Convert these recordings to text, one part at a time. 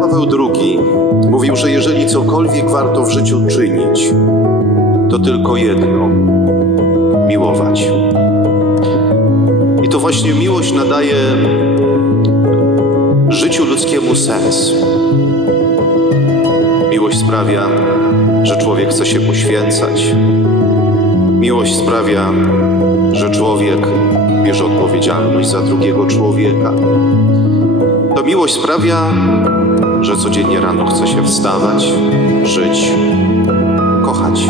Paweł II mówił, że jeżeli cokolwiek warto w życiu czynić, to tylko jedno miłować. I to właśnie miłość nadaje życiu ludzkiemu sens. Miłość sprawia, że człowiek chce się poświęcać. Miłość sprawia, że człowiek bierze odpowiedzialność za drugiego człowieka. To miłość sprawia, że codziennie rano chce się wstawać, żyć, kochać.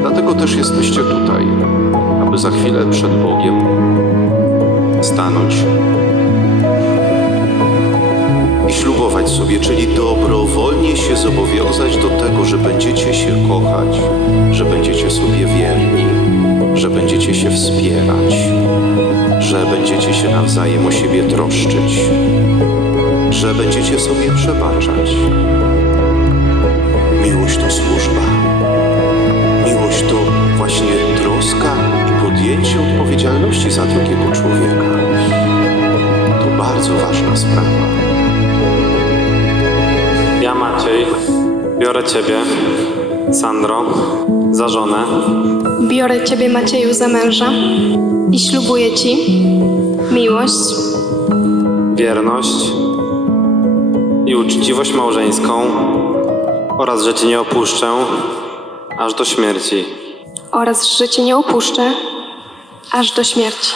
Dlatego też jesteście tutaj, aby za chwilę przed Bogiem stanąć i ślubować sobie, czyli dobrowolnie się zobowiązać do tego, że będziecie się kochać, że będziecie sobie wierni, będziecie się wspierać, że będziecie się nawzajem o siebie troszczyć, że będziecie sobie przebaczać. Miłość to służba. Miłość to właśnie troska i podjęcie odpowiedzialności za drugiego człowieka. To bardzo ważna sprawa. Ja, Maciej, biorę Ciebie, Sandro, za żonę Biorę Ciebie, Macieju, za męża i ślubuję Ci miłość, wierność i uczciwość małżeńską oraz, że Cię nie opuszczę aż do śmierci. oraz że Cię nie opuszczę aż do śmierci.